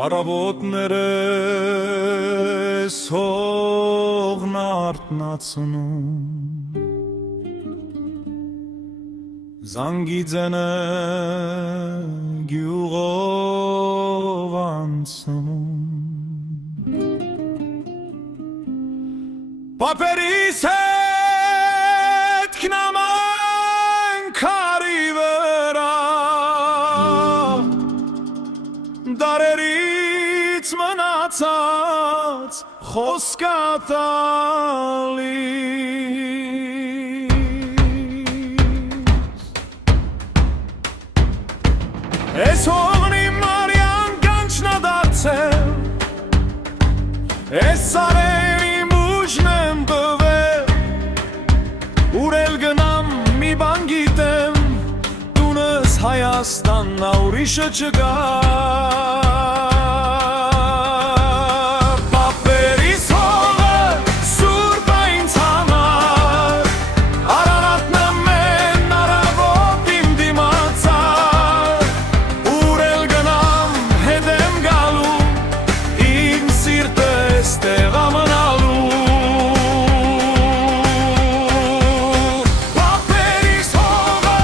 Առավոտներս հողն արթնացնում Զանգի ձենը գյուղով անցնում Պապերիս հետ կնաման քարի վրա Դարերից մնացած խոսկատալիս Ես հողն իմ մարյան կանչնա դարձել Ես սարեր իմ ուժն եմ բվել Ուր էլ գնամ մի բան գիտեմ Տունս Հայաստանն ա ուրիշը չկա Պապերիս հողը սուրբ ա ինձ համար Արարատն ամեն առավոտ իմ դիմացար Ուր էլ գնամ հետ եմ գալու Իմ սիրտը էստեղ ա մնալու Պապերիս հողը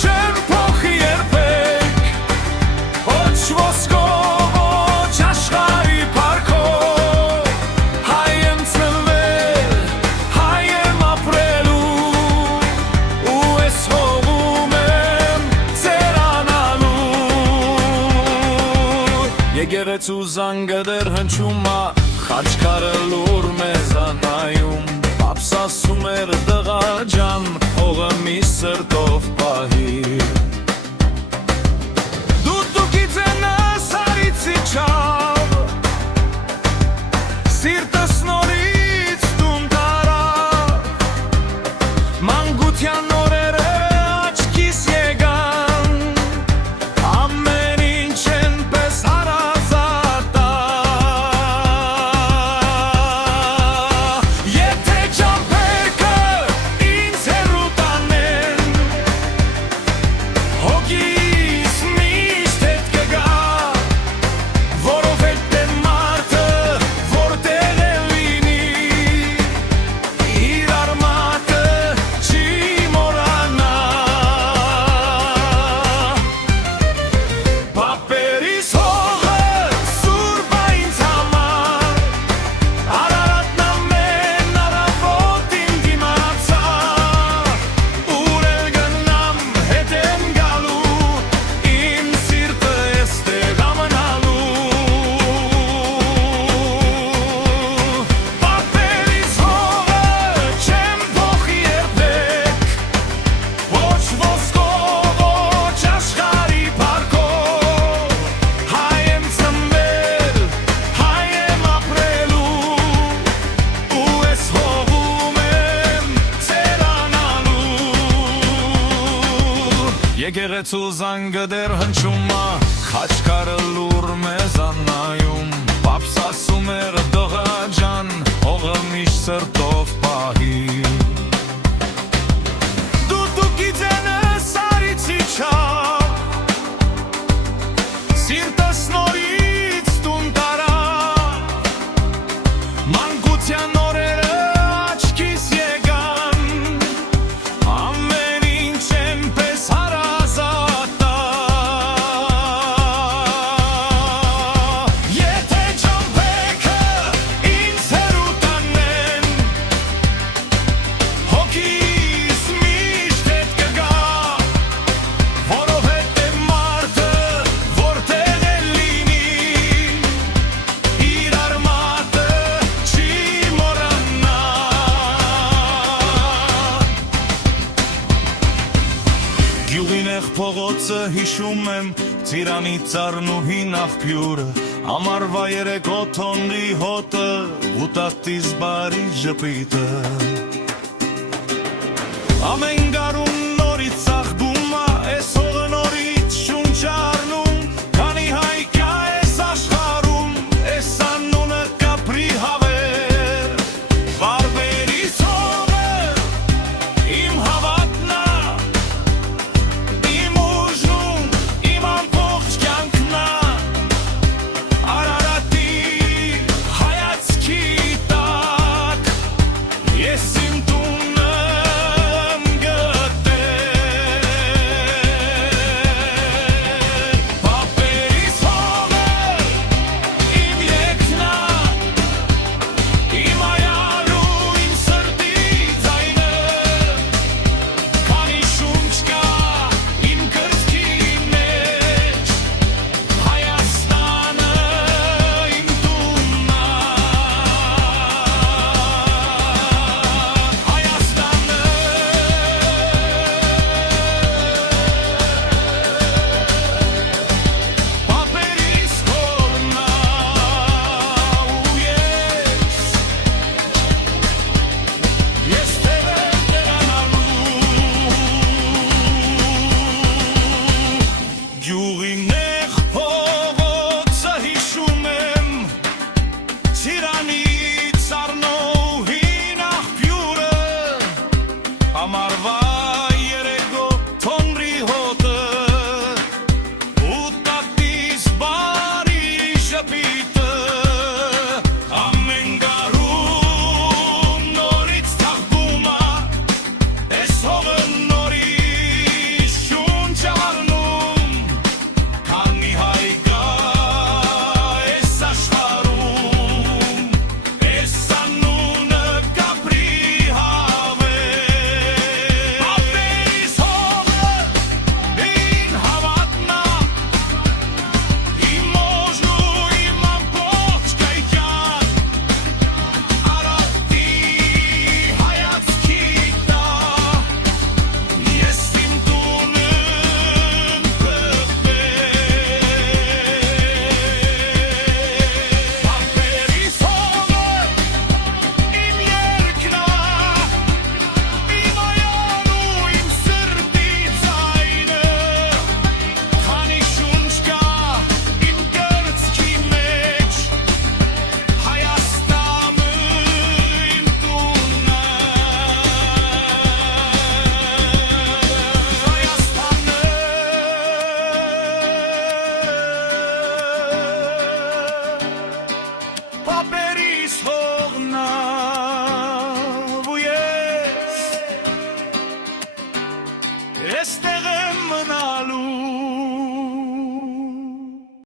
չեմ փոխի երբեք Ոչ ոսկով, ոչ աշխարհի փառքով Հայ եմ ծնվել, հայ եմ ապրելու Ու ես հողում եմ ծերանալու Եկեղեցու զանգը դեռ հնչում ա Խաչքարը լուր մեզ ա նայում Պապս ասում էր տղա ջան Հողը մի սրտով պահիր Դուդուկի ձենը սարիցի չավ Սիրտս նորից տուն տարավ Մանկության օրերը աչքիս եկան Ամեն ինչ ենպես հարազատ ա Եթե ճամփերքը ինձ հեռու տանեն Հոգիս միշտ հետ կգա Որովհետև մարդը որտեղ է լինի Իր արմատը չի մոռանա Պապերիս հողը սուրբ ա ինձ համար Արարատն ամեն առավոտ իմ դիմացար Ուր էլ գնամ հետ եմ գալու Իմ սիրտը էստեղ ա մնալու Պապերիս հողը չեմ փոխի երբեք Ոչ ոսկով, ոչ աշխարհի փառքով Հայ եմ ծնվել, հայ եմ ապրելու Ու ես հողում եմ ծերանալու Եկեղեցու զանգը դեռ հնչում ա Խաչքարը լուր մեզ ա նայում Պապս ասում էր տղա ջան Հողը միշտ սրտով պահիր Դուդուկի ձենը սարիցի չավ Սիրտս նորից տուն տարավ Մանկության օրերը աչքիս եկան Ամեն ինչ ենպես հարազատ ա Եթե ճամփերքը ինձ հեռու տանեն Հոգիս միշտ հետ կգա Որովհետև մարդը որտեղ է լինի Իր արմատը չի մոռանա Գյուղի նեղ փողոցը հիշում եմ Ծիրանի ծառնուհին աղբյուրը Ամառվա երեկո թոնրի հոտը Ուտատիս բարի ժպիտը Ամեն գարուն նորից ծաղկում ա Էս հողը նորից շունչ առնում Քանի հայկյա էս աշխարհում Էս անունը կապրի հավեր Բարբերիս հողը իմ հավատն ա Իմ ուժն ու իմ ամբողջ կյանքն ա հողնա